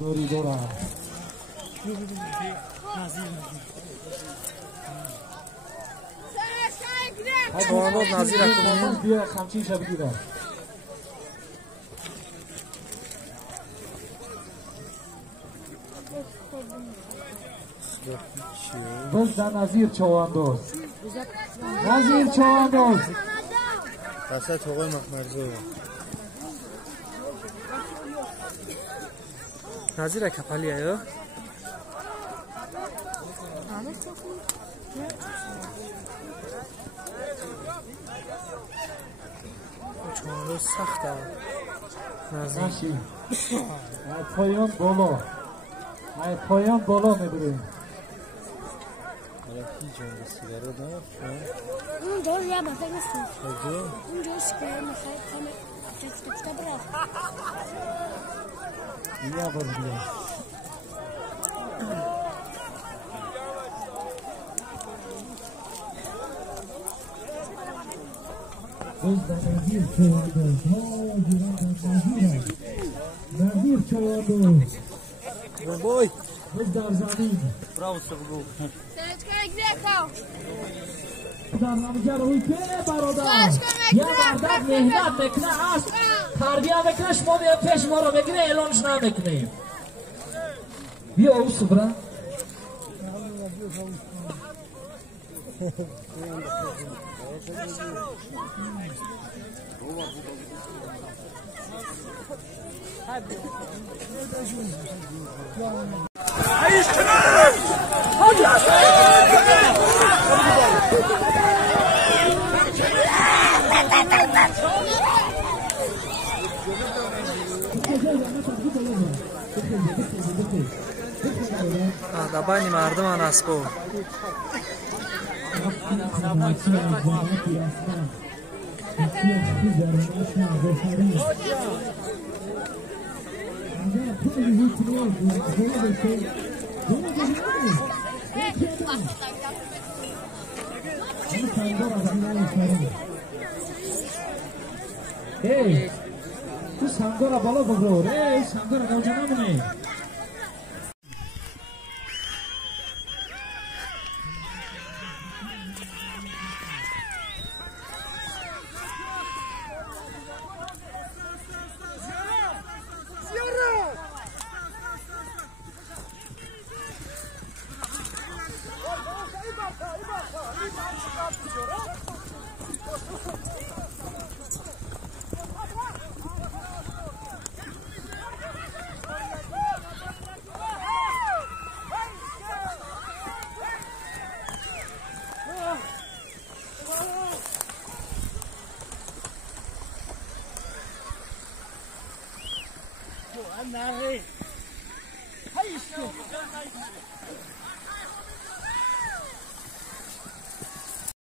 دوری دورا چوانداز نظیر کنیم بیا خمچین شب گیره بس در نظیر چوانداز نظیر چوانداز دسته توقعی مخمرزو نظیر کپالی هایو چوانداز سخته نظیر پایان بالا پایان بالا میبریم هیچ جان سیگارو دارم اونجا یه بطه نیستیم اونجا شکر میخواه همه کفته برد بیا بر بیا نظیر چوانداز بای بس در زمین براو سبگو در نمجر روی که برادر یه مردد مهنت مکنه است تربیه مکنه شما بیا پیش ما رو بگیره اعلانش نمکنه بیا او صبره دبانی مردمان اسبو ای تو سنگارا بالا بگرور ای سنگارا گوجه نمونه